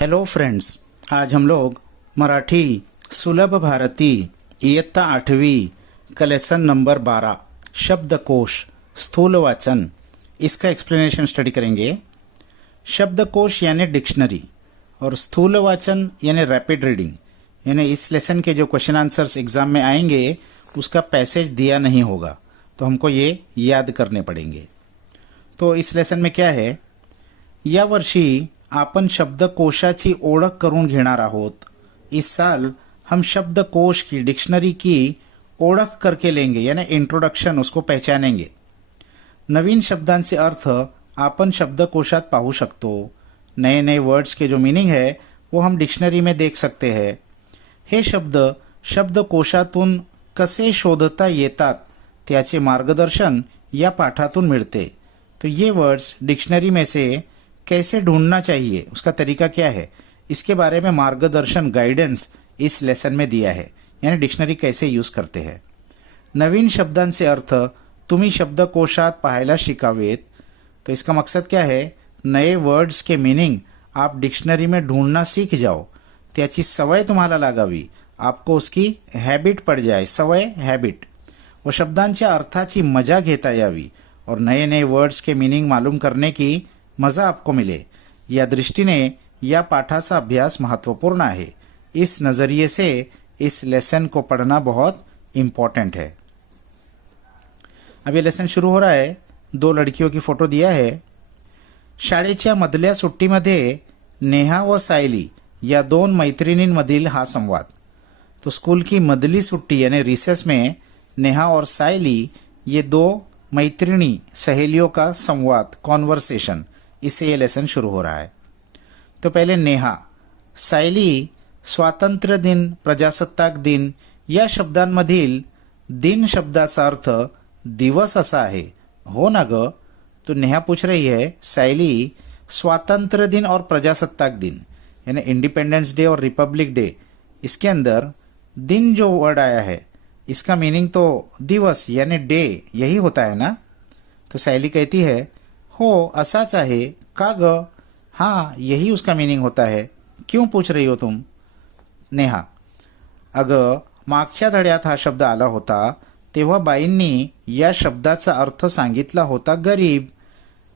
Hello friends, आज हम लोग मराठी सुलभ भारती इयत्ता 8वीं का लेसन नंबर 12 शब्दकोश स्थूल वाचन इसका एक्सप्लेनेशन स्टडी करेंगे। शब्दकोश यानी डिक्शनरी और स्थूल वाचन यानी रैपिड रीडिंग, यानी इस लेसन के जो क्वेश्चन आंसर्स एग्जाम में आएंगे उसका पैसेज दिया नहीं होगा, तो हमको ये याद करने पड़ेंगे। तो इस लेसन में क्या है, या वर्षी आपण शब्दकोशाची ओळख करून घेणार आहोत। इस साल हम शब्दकोश की डिक्शनरी की ओळख करके लेंगे, यानी इंट्रोडक्शन, उसको पहचानेंगे। नवीन शब्दांचे अर्थ आपण शब्दकोशात पाहू शकतो। नए नए वर्ड्स के जो मीनिंग है वो हम डिक्शनरी में देख सकते हैं। हे शब्द शब्दकोशातून कसे शोधता येतात त्याचे मार्गदर्शन या पाठातून मिळते। तो ये वर्ड्स डिक्शनरी में से कैसे ढूंढना चाहिए, उसका तरीका क्या है, इसके बारे में मार्गदर्शन गाइडेंस इस लेसन में दिया है, यानी डिक्शनरी कैसे यूज करते हैं। नवीन शब्दांचे अर्थ तुम्ही शब्दकोशात पाहायला शिकावेत। तो इसका मकसद क्या है, नए वर्ड्स के मीनिंग आप डिक्शनरी में ढूंढना सीख जाओ, त्याची सवय तुम्हाला लागावी, आपको उसकी हैबिट पड़ जाए, सवय हैबिट। व शब्दांच्या अर्थाची मजा घेता यावी और नए नए वर्ड्स के मीनिंग मालूम करने की मजा आपको मिले। या दृष्टिने या पाठाचा अभ्यास महत्वपूर्ण है। इस नज़रिए से इस लेसन को पढ़ना बहुत इम्पॉर्टेंट है। अब ये लेसन शुरू हो रहा है। दो लड़कियों की फोटो दिया है। शाळेच्या मधल्या सुट्टीमध्ये नेहा व सायली या दोन मैत्रिणींमधील हा संवाद। तो स्कूल की मधली सुट्टी यानी रिसेस में नेहा और सायली ये दो मैत्रिणी सहेलियों का संवाद, कॉन्वर्सेशन, इससे ये लेसन शुरू हो रहा है। तो पहले नेहा, सायली स्वातंत्र्य दिन, प्रजासत्ताक दिन या शब्दांमधील दिन शब्दाचा अर्थ दिवस असा आहे, हो ना ग? तो नेहा पूछ रही है, सायली स्वातंत्र्य दिन और प्रजासत्ताक दिन यानी इंडिपेंडेंस डे और रिपब्लिक डे, इसके अंदर दिन जो वर्ड आया है इसका मीनिंग तो दिवस यानी डे यही होता है ना? तो सायली कहती है, हो असाच आहे का ग? हाँ, यही उसका मीनिंग होता है, क्यों पूछ रही हो तुम? नेहा, अगं मागच्या धड्यात हा शब्द आला होता तेव्हा बाईंनी या शब्दाचा अर्थ सांगितला होता गरीब।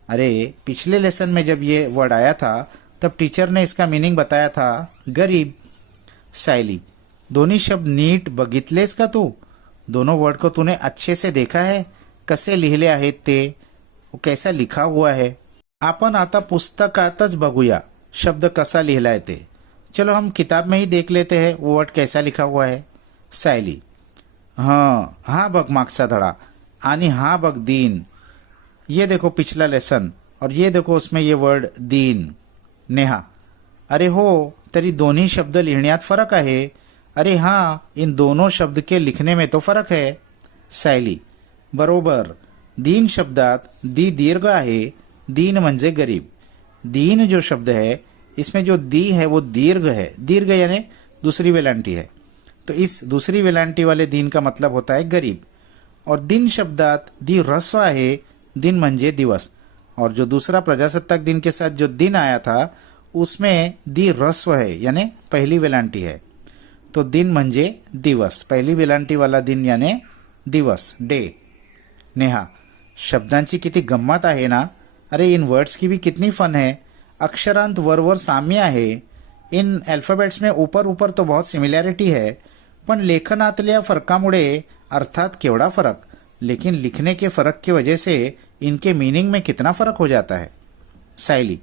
अरे पिछले लेसन में जब ये वर्ड आया था तब टीचर ने इसका मीनिंग बताया था गरीब। सायली, दोन्ही शब्द नीट बघितलेस का तू? दोनों वर्ड को तूने अच्छे से देखा है, कसे लिहिले आहेत ते, वो कैसा लिखा हुआ है? आपण आता पुस्तकातच बघूया शब्द कसा लिहिलाय ते। चलो हम किताब में ही देख लेते हैं वो वर्ड कैसा लिखा हुआ है। सायली, हाँ हाँ बघ मागचा धडा आणि हाँ बघ दीन, ये देखो पिछला लेसन और ये देखो उसमें ये वर्ड दीन। नेहा, अरे हो, तरी दोन्ही शब्द लिहिण्यात फरक आहे। अरे हाँ, इन दोनों शब्द के लिखने में तो फरक है। सायली, बरोबर, दीन शब्दात दी दीर्घ आहे, दीन म्हणजे गरीब। दीन जो शब्द है इसमें जो दी है वो दीर्घ है, दीर्घ यानी दूसरी वेलांटी है, तो इस दूसरी वेलांटी वाले दीन का मतलब होता है गरीब। और दिन शब्दात दी ह्रस्व आहे, दिन म्हणजे दिवस, और जो दूसरा प्रजासत्ताक दिन के साथ जो दिन आया था उसमें दी ह्रस्व है यानी पहली वेलांटी है, तो दिन म्हणजे दिवस, पहली वेलांटी वाला दिन यानी दिवस, डे। नेहा, शब्दांची किती गंमत आहे ना? अरे इन वर्ड्स की भी कितनी फन है, अक्षरांत वर साम्य आहे, इन अल्फाबेट्स में ऊपर ऊपर तो बहुत सिमिलैरिटी है, पण लेखनातल्या फरकामुळे अर्थात केवढा फरक, लेकिन लिखने के फरक की वजह से इनके मीनिंग में कितना फरक हो जाता है। सायली,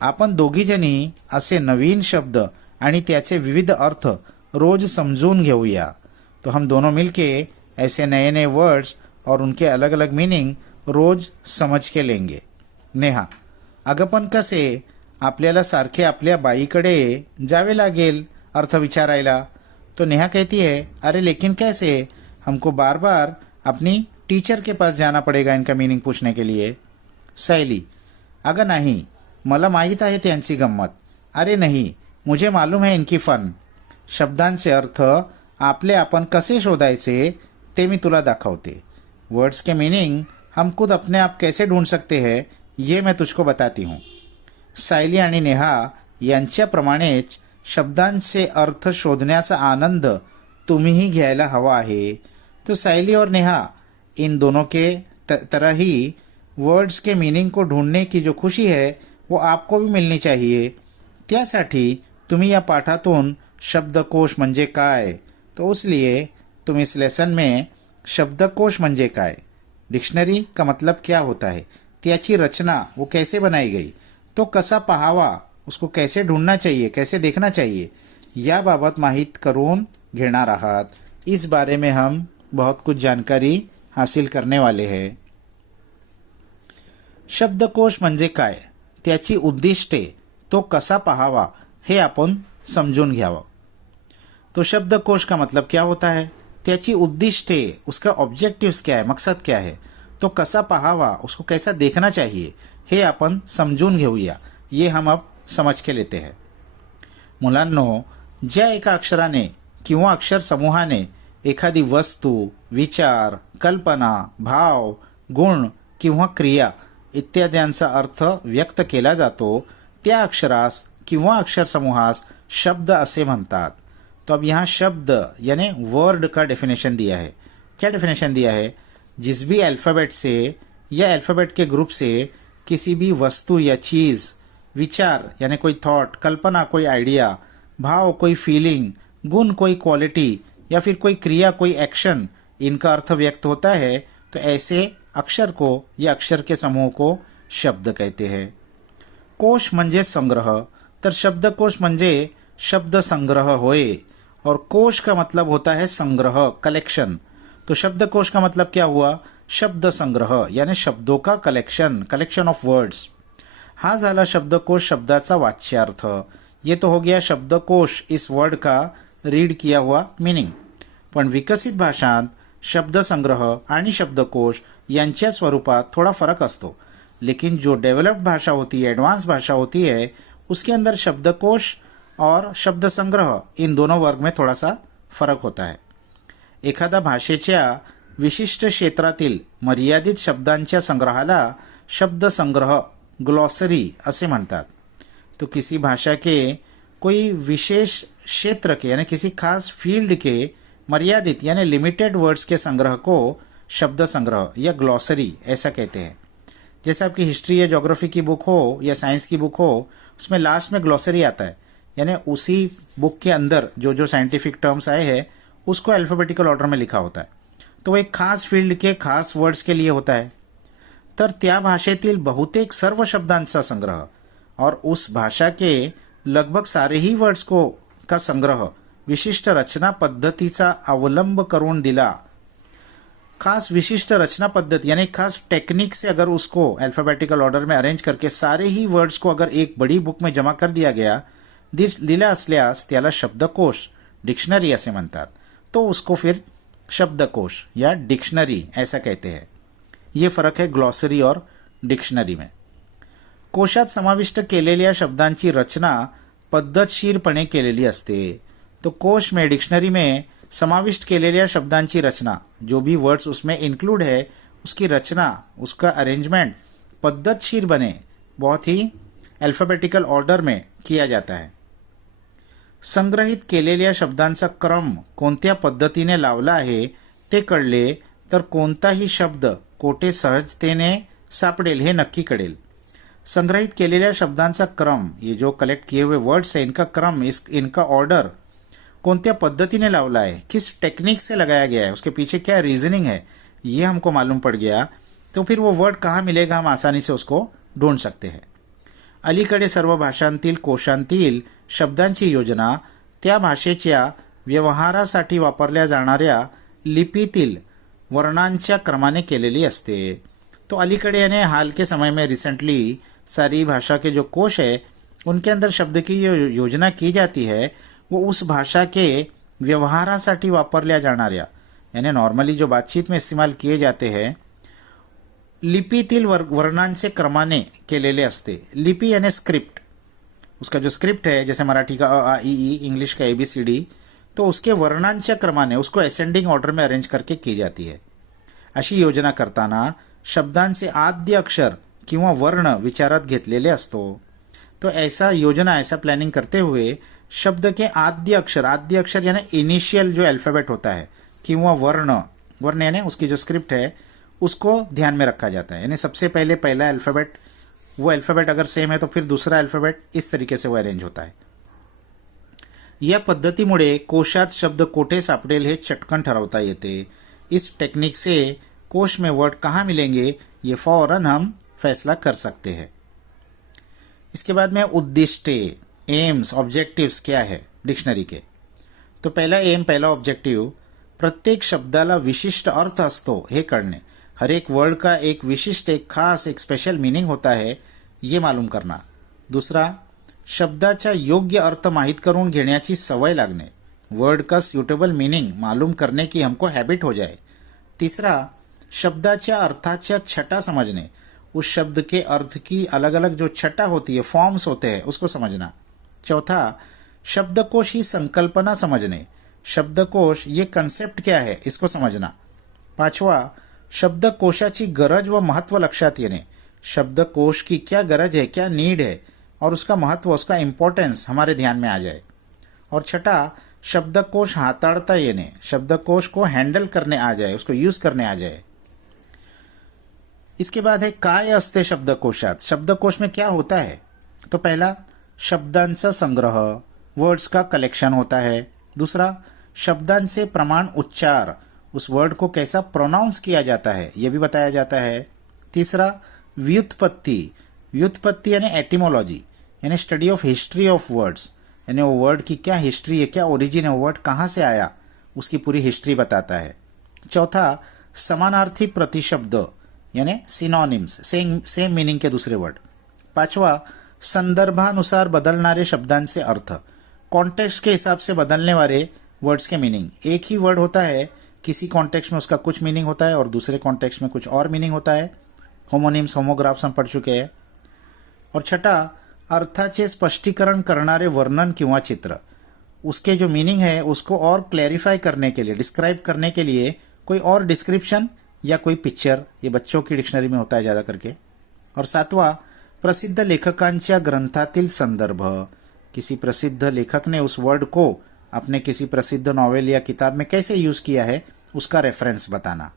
आपण दोघीजणी असे नवीन शब्द आणि त्याचे विविध अर्थ रोज समजून घेऊया। तो हम दोनों मिलके ऐसे नए नए वर्ड्स और उनके अलग अलग मीनिंग रोज समझ के लेंगे। नेहा, अगं पण कसे, आपल्याला सारखे आपल्या बाईकडे जावे लागेल अर्थ विचारायला। तो नेहा कहती है, अरे लेकिन कैसे, हमको बार बार अपनी टीचर के पास जाना पड़ेगा इनका मीनिंग पूछने के लिए। सायली, अगं नाही, मला माहीत आहे त्यांची गंमत। अरे नहीं, मुझे मालूम है इनकी फन। शब्दांचे अर्थ आपले आपण कसे शोधायचे ते मी तुला दाखवते। वर्ड्स के मीनिंग हम खुद अपने आप कैसे ढूंढ सकते हैं ये मैं तुझको बताती हूँ। सायली आणि नेहा यांच्याप्रमाणेच शब्दांचे अर्थ शोधण्याचा आनंद तुम्हीही घ्यायला हवा आहे. तो सायली और नेहा इन दोनों के तरह ही वर्ड्स के मीनिंग को ढूंढने की जो खुशी है वो आपको भी मिलनी चाहिए. त्यासाठी तुम्ही या पाठातून शब्दकोश म्हणजे काय, तो इसलिए तुम इस लेसन में शब्दकोश म्हणजे काय, डिक्शनरी का मतलब क्या होता है, त्याची रचना वो कैसे बनाई गई, तो कसा पाहावा, उसको कैसे ढूंढना चाहिए, कैसे देखना चाहिए, याबाबत माहित करून घेणार आहात. इस बारे में हम बहुत कुछ जानकारी हासिल करने वाले हैं. शब्दकोश म्हणजे काय, त्याची उद्दिष्टे, तो कसा पाहावा हे आपण समजून घ्यावं. तो शब्दकोश का मतलब क्या होता है, त्याची उद्दिष्टे, उसका ऑब्जेक्टिव्स क्या है, मकसद क्या है, तो कसा पाहावा, उसको कैसा देखना चाहिए, हे आपण समजून घेऊया. ये हम अब समझ के लेते हैं. मुलांनो, ज्या एका अक्षराने किंवा अक्षर समूहाने एखादी वस्तू, विचार, कल्पना, भाव, गुण किंवा क्रिया इत्याद्यांचा अर्थ व्यक्त केला जातो, त्या अक्षरास किंवा अक्षर समूहास शब्द असे म्हणतात. तो अब यहाँ शब्द यानी वर्ड का डेफिनेशन दिया है. क्या डेफिनेशन दिया है, जिस भी अल्फ़ाबेट से या अल्फ़ाबेट के ग्रुप से किसी भी वस्तु या चीज़, विचार यानी कोई थॉट, कल्पना कोई आइडिया, भाव कोई फीलिंग, गुण कोई क्वालिटी या फिर कोई क्रिया कोई एक्शन, इनका अर्थ व्यक्त होता है, तो ऐसे अक्षर को या अक्षर के समूह को शब्द कहते हैं. कोश म्हणजे संग्रह, तर शब्दकोश म्हणजे शब्द संग्रह होय. और कोश का मतलब होता है संग्रह, कलेक्शन. तो शब्दकोश का मतलब क्या हुआ, शब्द संग्रह यानी शब्दों का कलेक्शन, कलेक्शन ऑफ वर्ड्स. हा झाला शब्दकोश शब्दाचा वाच्यार्थ. ये तो हो गया शब्दकोश इस वर्ड का रीड किया हुआ मीनिंग. पण विकसित भाषांत शब्द संग्रह आणि शब्दकोश यांच्या स्वरूपात थोड़ा फर्क असतो. लेकिन जो डेवलप्ड भाषा होती है, एडवांस भाषा होती है, उसके अंदर शब्दकोश और शब्द संग्रह इन दोनों वर्ग में थोड़ा सा फरक होता है. एखादा भाषेच्या विशिष्ट क्षेत्रातील मर्यादित शब्दांच्या संग्रहाला शब्द संग्रह, ग्लॉसरी असे म्हणतात. तो किसी भाषा के कोई विशेष क्षेत्र के यानी किसी खास फील्ड के मर्यादित यानी लिमिटेड वर्ड्स के संग्रह को शब्द संग्रह या ग्लॉसरी ऐसा कहते हैं. जैसे आपकी हिस्ट्री या ज्योग्राफी की बुक हो या साइंस की बुक हो, उसमें लास्ट में ग्लॉसरी आता है, यानी उसी बुक के अंदर जो जो साइंटिफिक टर्म्स आए हैं उसको अल्फ़ाबेटिकल ऑर्डर में लिखा होता है. तो वो एक खास फील्ड के खास वर्ड्स के लिए होता है. तर त्या भाषेतील बहुतेक सर्व शब्दांचा संग्रह और उस भाषा के लगभग सारे ही वर्ड्स को का संग्रह विशिष्ट रचना पद्धतीचा अवलंब करून दिला. खास विशिष्ट रचना पद्धति यानी खास टेक्निक से अगर उसको अल्फ़ाबेटिकल ऑर्डर में अरेंज करके सारे ही वर्ड्स को अगर एक बड़ी बुक में जमा कर दिया गया, दिला असल्यास त्याला शब्दकोश, डिक्शनरी असे म्हणतात. तो उसको फिर शब्दकोश या डिक्शनरी ऐसा कहते हैं. ये फरक है ग्लॉसरी और डिक्शनरी में. कोशात समाविष्ट केलेल्या शब्दांची रचना पद्धतशीरपणे केलेली असते. तो कोश में, डिक्शनरी में समाविष्ट केलेल्या शब्दांची रचना, जो भी वर्ड्स उसमें इंक्लूड है, उसकी रचना, उसका अरेंजमेंट पद्धतशीर बने, बहुत ही अल्फ़ाबेटिकल ऑर्डर में किया जाता है. संग्रहित केलेल्या शब्दांचा क्रम कोणत्या पद्धतीने लावला आहे ते कळले तर कोणताही शब्द कोठे सहजतेने सापडेल हे नक्की कळेल. संग्रहित केलेल्या शब्दांचा क्रम, ये जो कलेक्ट किए हुए वर्ड्स है, इनका क्रम, इनका ऑर्डर कौनत्या पद्धति लावला है, किस टेक्निक से लगाया गया है, उसके पीछे क्या रीजनिंग है, ये हमको मालूम पड़ गया, तो फिर वो वर्ड कहाँ मिलेगा, हम आसानी से उसको ढूंढ सकते हैं. अलीकडे सर्व भाषांतील कोशांतील शब्दांची योजना त्या भाषेच्या व्यवहारासाठी वापरल्या जाणाऱ्या लिपीतील वर्णांच्या क्रमाने केलेली असते. तो अलीकडे यानी हाल के समय में रिसेंटली सारी भाषा के जो कोश है उनके अंदर शब्द की जो योजना की जाती है वो उस भाषा के व्यवहारासाठी वापरल्या जाणाऱ्या यानी नॉर्मली जो बातचीत में इस्तेमाल किए जाते हैं लिपीतील वर्णांचे क्रमाने केलेले असते. लिपी यानी स्क्रिप्ट, उसका जो स्क्रिप्ट है जैसे मराठी का अ आ इ ई, इंग्लिश का ABCD, तो उसके वर्णांच्या क्रमाने उसको असेंडिंग ऑर्डर में अरेंज करके की जाती है. अशी योजना करताना शब्दांचे आद्य अक्षर किंवा वर्ण विचारात घेतलेले असतो. तो ऐसा योजना, ऐसा प्लानिंग करते हुए शब्द के आद्य अक्षर यानी इनिशियल जो अल्फाबेट होता है किंवा वर्ण यानी उसकी जो स्क्रिप्ट है उसको ध्यान में रखा जाता है। यानी सबसे पहले पहला अल्फाबेट, वो अल्फाबेट अगर सेम है तो फिर दूसरा अल्फाबेट, इस तरीके से वो अरेंज होता है। या पद्धतीमुळे कोशात शब्द कोठे सापडेल हे चटकन ठरवता येते। इस टेक्निक से कोश में वर्ड कहाँ मिलेंगे ये फौरन हम फैसला कर सकते हैं। इसके बाद में उद्दिष्टे, एम्स, ऑब्जेक्टिव्स क्या है डिक्शनरी के। तो पहला एम, पहला ऑब्जेक्टिव, प्रत्येक शब्दाला विशिष्ट अर्थ असतो हे कळणे। हर एक वर्ड का एक विशिष्ट, एक खास, एक स्पेशल मीनिंग होता है ये मालूम करना। दूसरा, शब्दाचा योग्य अर्थ माहित करून घेण्याची सवय लागणे। वर्ड का सुटेबल मीनिंग मालूम करने की हमको हैबिट हो जाए। तीसरा, शब्दाच्या अर्थाच्या छटा समझने, उस शब्द के अर्थ की अलग अलग जो छटा होती है, फॉर्म्स होते हैं, उसको समझना। चौथा, शब्दकोश ही संकल्पना समझने, शब्दकोश ये कंसेप्ट क्या है इसको समझना। पांचवा, शब्दकोशाची गरज व महत्व लक्षात येणे, शब्दकोश की क्या गरज है, क्या नीड है और उसका महत्व, उसका इंपॉर्टेंस हमारे ध्यान में आ जाए। और छठा, शब्दकोश हाताळता येणे, शब्दकोश को हैंडल करने आ जाए, उसको यूज करने आ जाए। इसके बाद है काय असते शब्दकोशात, शब्दकोश में क्या होता है। तो पहला, शब्दांचा संग्रह, वर्ड्स का कलेक्शन होता है। दूसरा, शब्दांचे प्रमाण उच्चार, उस वर्ड को कैसा प्रोनाउंस किया जाता है यह भी बताया जाता है। तीसरा, व्युत्पत्ति, व्युत्पत्ति यानी एटिमोलॉजी, यानी study of history of words, यानी वो वर्ड की क्या हिस्ट्री है, क्या ओरिजिन है, वर्ड कहाँ से आया, उसकी पूरी हिस्ट्री बताता है। चौथा, समानार्थी प्रतिशब्द यानी सिनोनिम्स, सेम मीनिंग के दूसरे वर्ड। पांचवा, संदर्भानुसार बदलनारे शब्दांचे अर्थ, कॉन्टेक्स्ट के हिसाब से बदलने वाले वर्ड्स के मीनिंग। एक ही वर्ड होता है, किसी कॉन्टेक्स्ट में उसका कुछ मीनिंग होता है और दूसरे कॉन्टेक्स्ट में कुछ और मीनिंग होता है। होमोनिम्स, होमोग्राफ्स हम पढ़ चुके हैं। और छठा, अर्थाचे स्पष्टीकरण करणारे वर्णन किंवा चित्र, उसके जो मीनिंग है उसको और क्लैरिफाई करने के लिए, डिस्क्राइब करने के लिए कोई और डिस्क्रिप्शन या कोई पिक्चर, ये बच्चों की डिक्शनरी में होता है ज़्यादा करके। और सातवां, प्रसिद्ध लेखकांच्या ग्रंथातील संदर्भ, किसी प्रसिद्ध लेखक ने उस वर्ड को अपने किसी प्रसिद्ध नॉवेल या किताब में कैसे यूज किया है उसका रेफरेंस बताना।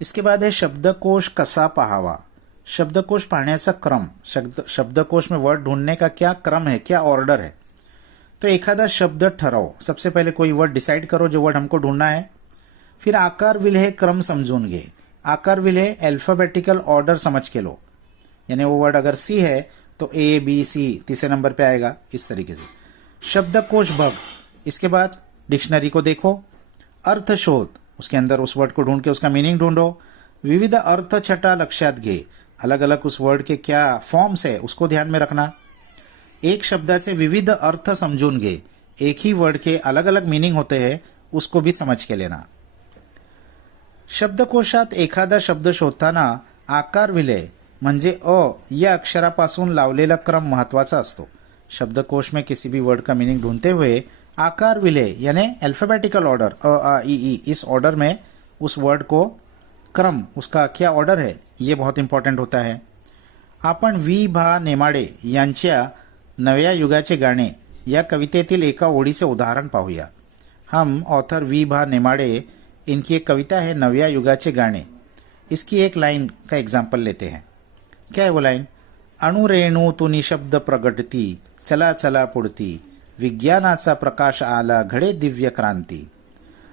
इसके बाद है शब्दकोश कसा पाहावा, शब्दकोश पाहण्याचा क्रम, शब्दकोश में वर्ड ढूंढने का क्या क्रम है, क्या ऑर्डर है। तो एखादा शब्द ठरव, सबसे पहले कोई वर्ड डिसाइड करो जो वर्ड हमको ढूंढना है। फिर आकार विल्हे क्रम समझून घे, आकार विल्हे अल्फाबेटिकल ऑर्डर समझ के लो, यानी वो वर्ड अगर सी है तो ए बी सी तीसरे नंबर पे आएगा, इस तरीके से। शब्दकोश भग, इसके बाद डिक्शनरी को देखो। अर्थ शोध, उसके अंदर उस वर्ड को ढूंढ के उसका मीनिंग ढूंढो। विविध अर्थ छटा लक्षात घे, अलग अलग उस वर्ड के क्या फॉर्म्स है उसको ध्यान में रखना। एक शब्दाचे विविध अर्थ समझून घे, एक ही वर्ड के अलग अलग मीनिंग होते हैं उसको भी समझ के लेना। शब्दकोशात एखादा शब्द शोधताना आकार विलय म्हणजे अ या अक्षरापासून लावलेला क्रम महत्वाचा असतो। शब्दकोश में किसी भी वर्ड का मीनिंग ढूंढते हुए आकार विलय यानी अल्फाबेटिकल ऑर्डर, अ आ ई, इस ऑर्डर में उस वर्ड को क्रम, उसका क्या ऑर्डर है ये बहुत इंपॉर्टेंट होता है। आपण वी भा नेमाडे यांच्या नव्या युगाचे गाणे या कवितेतील एका ओळीचे उदाहरण पाहूया। हम ऑथर वी भा नेमाडे, इनकी एक कविता है नव्या युगाचे गाणे, इसकी एक लाइन का एग्जाम्पल लेते हैं। क्या है वो लाइन? अणुरेणू तुनी शब्द प्रगटती, चला चला पुढती, विज्ञानाचा प्रकाश आला घडे दिव्य क्रांती।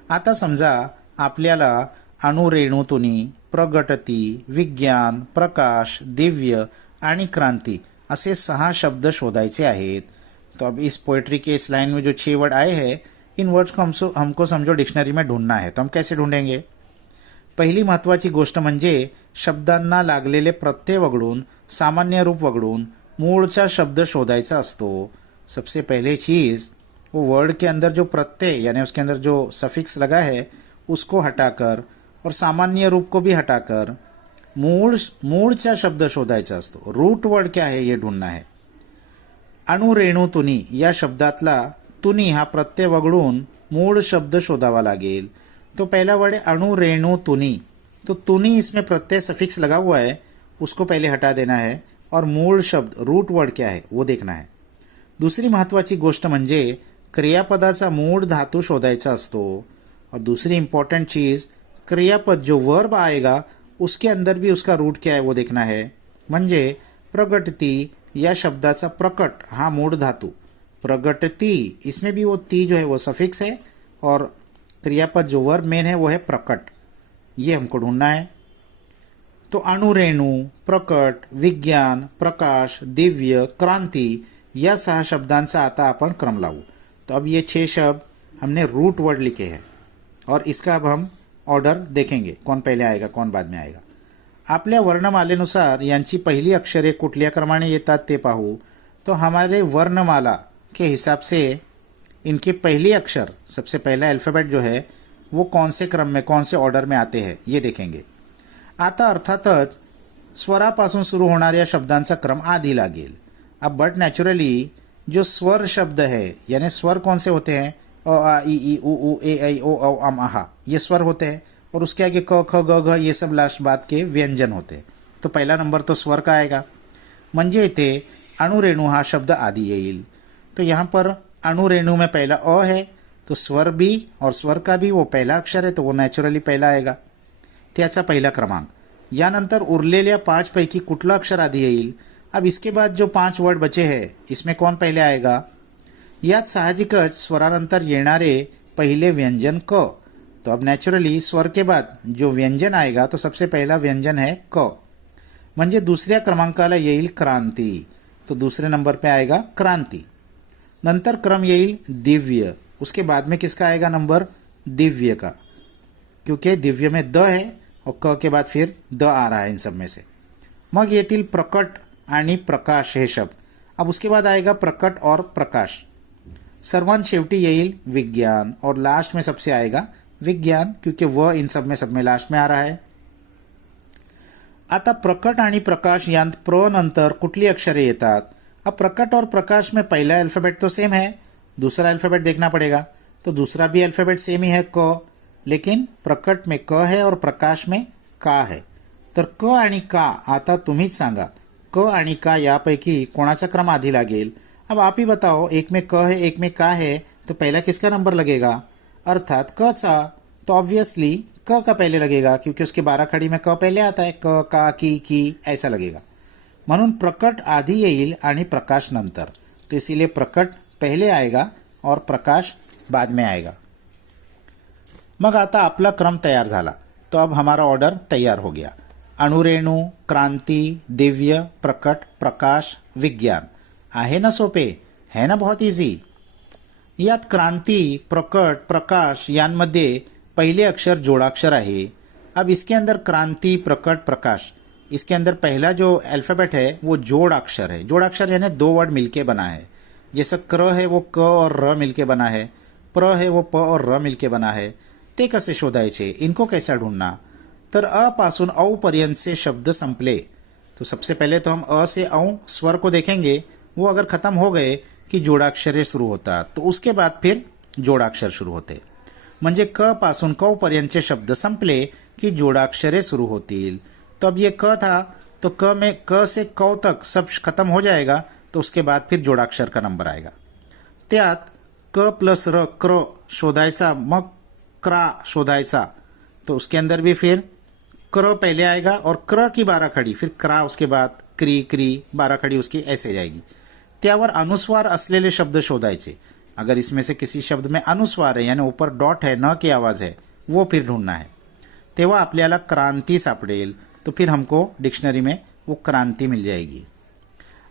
आता समजा आपल्याला अणुरेणूतुनी, प्रगटती, विज्ञान, प्रकाश, दिव्य आणि क्रांति असे 6 शब्द शोधायचे आहेत। तो अब इस पोएट्री के इस लाइन में जो 6 वर्ड आए हैं, इन वर्ड्स को हमको समझो डिक्शनरी में ढूंढना है। तो हम कैसे ढूंढेंगे? पहिली महत्वाची गोष्ट म्हणजे शब्दांना लागलेले प्रत्यय वगळून, सामान्य रूप वगळून मूळचा शब्द शोधायचा असतो। सबसे पहले चीज, वो वर्ड के अंदर जो प्रत्यय यानी उसके अंदर जो सफिक्स लगा है उसको हटाकर और सामान्य रूप को भी हटाकर मूळचा शब्द शोधायचा असतो। रूट वर्ड क्या है ये ढूंढना है। अणुरेणू तुनी या शब्दातला तुनी हा प्रत्यय वगळून मूळ शब्द शोधावा लागेल। तो पहला वर्ड है अणुरेणू तुनी, तो तुनी इसमें प्रत्यय सफिक्स लगा हुआ है, उसको पहले हटा देना है। और मूळ शब्द रूट वर्ड क्या है वो देखना है. दुसरी महत्वाची गोष्ट म्हणजे क्रियापदाचा मूळ धातू शोधायचा असतो. और दूसरी इंपॉर्टेंट चीज, क्रियापद जो वर्ब आएगा उसके अंदर भी उसका रूट क्या है वो देखना है. म्हणजे प्रगटती या शब्दाचा प्रकट हा मूळ धातू, प्रगटती इसमें भी वो ती जो है वो सफिक्स है और क्रियापद जो वर्ब मेन है वो है प्रकट. ये हमको ढूंढना है. तो अणुरेणू, प्रकट, विज्ञान, प्रकाश, दिव्य, क्रांति या 6 शब्दांचा आता आपण क्रम लावू. तो अब ये 6 शब्द हमने रूट वर्ड लिखे हैं और इसका अब हम ऑर्डर देखेंगे, कौन पहले आएगा कौन बाद में आएगा. आपल्या वर्णमालेनुसार यांची पहिली अक्षरे कुठल्या क्रमाने येतात ते पाहू. तो हमारे वर्णमाला के हिसाब से इनके पहली अक्षर, सबसे पहला अल्फ़ाबेट जो है वो कौन से क्रम में, कौन से ऑर्डर में आते हैं ये देखेंगे. आता अर्थातच स्वरापासून सुरू होणाऱ्या शब्दांचा क्रम आधी लागेल. अब बट नेचुरली जो स्वर शब्द है, यानी स्वर कौन से होते हैं, अ आ इ ई उ ऊ ए ऐ ओ औ अम आहा, ये स्वर होते हैं. और उसके आगे क ख ग घ ये सब लास्ट बात के व्यंजन होते हैं. तो पहला नंबर तो स्वर का आएगा. म्हणजे इथे अणुरेणू हा शब्द आधी येईल. तो यहाँ पर अणुरेणू में पहला अ है, तो स्वर भी और स्वर का भी वो पहला अक्षर है, तो वो नेचुरली पहला आएगा. त्याचा पहिला क्रमांक. यानंतर उरलेल्या 5 पैकी कुठलं अक्षर आधी येईल. अब इसके बाद जो 5 वर्ड बचे हैं इसमें कौन पहले आएगा. यात साहजिकच स्वरानंतर येणारे पहिले व्यंजन क. तो अब नेचुरली स्वर के बाद जो व्यंजन आएगा तो सबसे पहला व्यंजन है क. म्हणजे दुसऱ्या क्रमांकाला येईल क्रांती, तो दूसरे नंबर पे आएगा क्रांति. नंतर क्रम येईल दिव्य, उसके बाद में किसका आएगा नंबर, दिव्य का, क्योंकि दिव्य में द है और क के बाद फिर द आ रहा है इन सब में से. मग येतील प्रकट आणि प्रकाश हे शब्द. अब उसके बाद आएगा प्रकट और प्रकाश. सर्वांत शेवटी येईल विज्ञान और लास्ट में सबसे आएगा विज्ञान, क्योंकि वह इन सब में लास्ट में आ रहा है. आता प्रकट आणि प्रकाश यांत प्र नंतर कुठली अक्षरे येतात. अब प्रकट और प्रकाश में पहला अल्फ़ाबेट तो सेम है, दूसरा अल्फ़ाबेट देखना पड़ेगा. तो दूसरा भी अल्फ़ाबेट सेम ही है क, लेकिन प्रकट में क है और प्रकाश में का है. तर क आणि का आता तुम्हीच सांगा, क आणि का यापैकी कोणाचा क्रम आधी लागेल. अब आप ही बताओ, एक में क है एक में का है, तो पहला किसका नंबर लगेगा, अर्थात क चा. तो ऑब्वियसली क का पहले लगेगा, क्योंकि उसके 12 खड़ी में क पहले आता है, क का की ऐसा लगेगा. म्हणून प्रकट आधी येईल आणि प्रकाश नंतर. तो इसीलिए प्रकट पहले आएगा और प्रकाश बाद में आएगा. मग आता आपला क्रम तैयार झाला. तो अब हमारा ऑर्डर तैयार हो गया. अणुरेणू, क्रांति, दिव्य, प्रकट, प्रकाश, विज्ञान. आहे ना सोपे, है ना बहुत इजी. यात क्रांति, प्रकट, प्रकाश यांमध्ये पहले अक्षर जोड़ाक्षर आहे. अब इसके अंदर क्रांति, प्रकट, प्रकाश, इसके अंदर पहला जो अल्फ़ाबेट है वो जोड़ाक्षर है. जोड़ाक्षर यानी 2 वर्ड मिलके बना है. जैसे क्र है वो क और र मिलके बना है, प्र है वो प और र मिलके बना है. ते कसे शोधायचे, इनको कैसा ढूंढना. तर अ पासून औ पर्यंत से शब्द संपले. तो सबसे पहले तो हम अ से औ स्वर को देखेंगे. वो अगर खत्म हो गए कि जोड़ाक्षरे सुरू होतात, तो उसके बाद फिर जोड़ाक्षर शुरू होते. म्हणजे क पासून क पर्यंतचे शब्द संपले की जोड़ाक्षरे सुरू होतील. तो अब ये क था, तो क में क से क तक सब खत्म हो जाएगा, तो उसके बाद फिर जोड़ाक्षर का नंबर आएगा. त्यात क प्लस र क्र शोधायचा, मग क्रा शोधायचा. तो उसके अंदर भी फिर क्र पहले आएगा और क्र की 12 खड़ी, फिर क्रा उसके बाद क्री 12 खड़ी उसकी ऐसे जाएगी. त्यावर अनुस्वार असलेले शब्द शोधायचे. अगर इसमें से किसी शब्द में अनुस्वार है यानी ऊपर डॉट है, न की आवाज है, वो फिर ढूंढना है. तेव्हा आपल्याला क्रांति सापडेल. तो फिर हमको डिक्शनरी में वो क्रांति मिल जाएगी.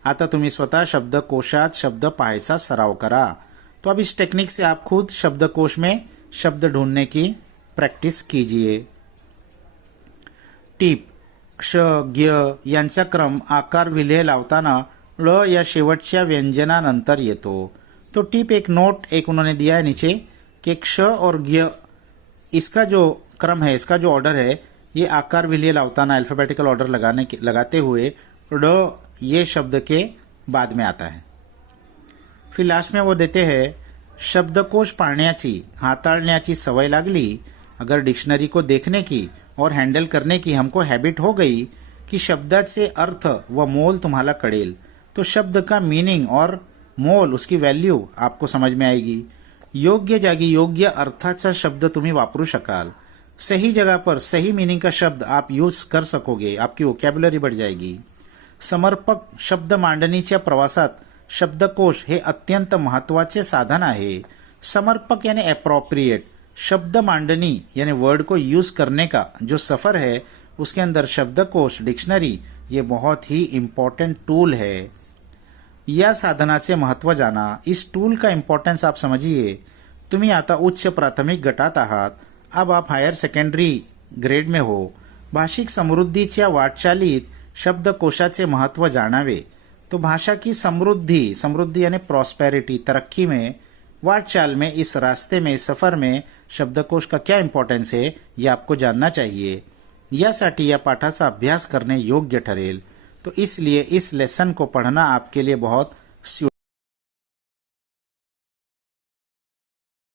आता तुम्ही स्वतः शब्दकोशात शब्द पाहायचा सराव करा. तो अब इस टेक्निक से आप खुद शब्दकोश में शब्द ढूंढने की प्रैक्टिस कीजिए. टीप, क्ष, ज्ञ यांचा क्रम आकार विल्हे लावताना ळ या शेवटच्या व्यंजनानंतर येतो. तो टिप एक नोट एक उन्होंने दिया है नीचे कि क्ष और ज्ञ इसका जो क्रम है, इसका जो ऑर्डर है, ये आकार विल्हे लावताना अल्फाबेटिकल ऑर्डर लगाते हुए ड़ ये शब्द के बाद में आता है. फिर लास्ट में वो देते हैं, शब्दकोश पाळण्याची हाताळण्याची सवय लागली. अगर डिक्शनरी को देखने की और हैंडल करने की हमको हैबिट हो गई की शब्दाचे अर्थ व मोल तुम्हाला कळेल तो शब्द का मीनिंग और मोल उसकी व्हॅल्यू आपको समझ में आएगी. योग्य जागी योग्य अर्थाचा शब्द तुम्ही वापरू शकाल. सही जगह पर सही मीनिंग का शब्द आप यूज कर सकोगे. आपकी वोकॅब्युलरी बढ़ जाएगी. समर्पक शब्द मांडणीच्या प्रवासात शब्दकोश हे अत्यंत महत्वाचे साधन आहे. समर्पक यानी अप्रोप्रिएट. शब्द मांडनी यानी वर्ड को यूज करने का जो सफर है उसके अंदर शब्दकोश डिक्शनरी ये बहुत ही इम्पॉर्टेंट टूल है. या साधनाचे महत्त्व जाना. इस टूल का इम्पॉर्टन्स आप समझिए. तुम्ही आता उच्च प्राथमिक गटात आहात. अब आप हायर सेकंडरी ग्रेड में हो. भाषिक समृद्धीच्या वाटचालीत शब्दकोशाचे महत्त्व जाणावे. तो भाषा की समृद्धि यानी प्रॉस्पेरिटी तरक्की में वाटचाल में इस रास्ते में सफर में शब्दकोश का क्या इम्पॉर्टन्स है ये आपको जानना चाहिए. यासाठी या पाठाचा अभ्यास करने योग्य ठरेल. तो इसलिए इस लेसन को पढ़ना आपके लिए बहुत